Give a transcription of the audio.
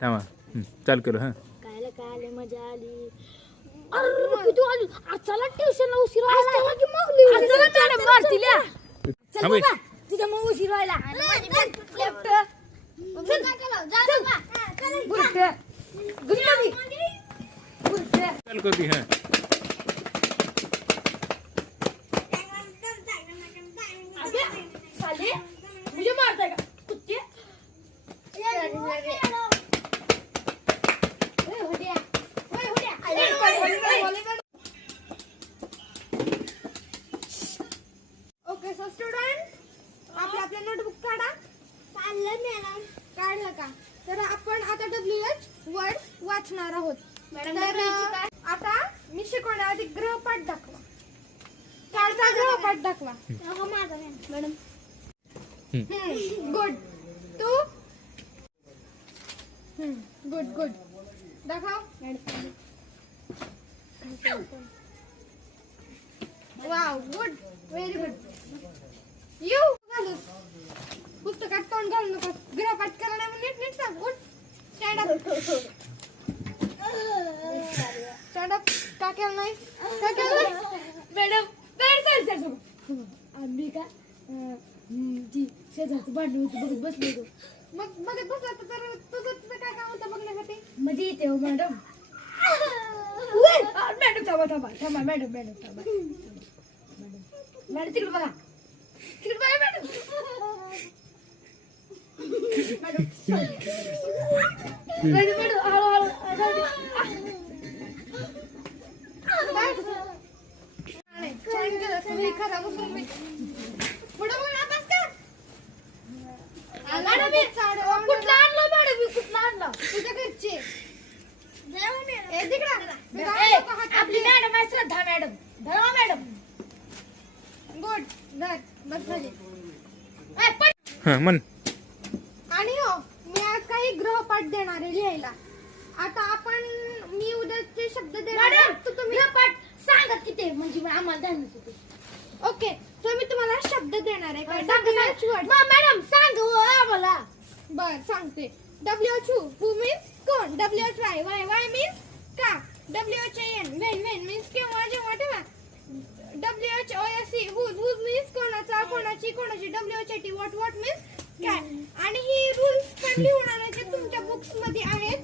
थांबा चालू करू हां. कायला कायला मजा आली. अरे किती आली. चला ट्युशनला उशीर व्हायला. चला मॅडम मारतील्या. चल थांबे. बाबा तुझ्या मग उशीर व्हायला. लेफ्ट बुरट गुजराती बुरट. चालू करते हां. अबे साले मुझे मारता है का कुत्ते. ओके सो स्टुडंट आपल्या नोटबुक काढा. मॅडम काढलं का. तर आपण आता WH वर्ड वाचणार आहोत. तर आता मी शिकवण्याआधी ग्रहपाठ दाखवा. काढता ग्रहपाठ दाखवा. Madam good. तू गुड गुड दाखव. Wow good very good. यू घालू पुस्तकात तोंड घालू नका. ग्रहपाठ करा नाही नीट नीट सांग. Good stand up. Stand up. का केलं नाही का केलं नाही मॅडम सर आम्ही का जी शेजारचं भांडण होतं बघत बसलो होतो. मग मध्ये बसला तर तुझं काय काम होतं बघण्यासाठी. मध्ये येते हो मॅडम. मॅडम थांबा थांबा थांबा मॅडम मॅडम थांबा. मॅडम तिकडे बघा तिकडे बघा मॅडम. मॅडम मॅडम हळूहळू. कुठला आणला मॅडम कुठला आणला. तुझ्या घरचे आपली मॅडम आहे श्रद्धा मॅडम. धरा मॅडम. गुड धर बस झाले. हां म्हण. आणि हो मी आज काही ग्रहपाठ देणार आहे लिहायला. आता आपण मी उद्याचे शब्द देणार आहे. मॅडम तुम्ही पाठ सांगत किती म्हणजे आम्हाला ध्यानच होते. ओके तर मी तुम्हाला शब्द देणार आहे. WH word. मॅडम सांग आम्हाला. बर सांगते. WHO who means कोण. WHY why means का. WHAN when means केव्हा जेव्हा ठेवा. WHOSE whose means कोणाचा कोणाची कोणाची. WHAT what means काय. आणि ही रूल्स पण लिहून आणायचे तुमच्या बुक्स मध्ये आहेत.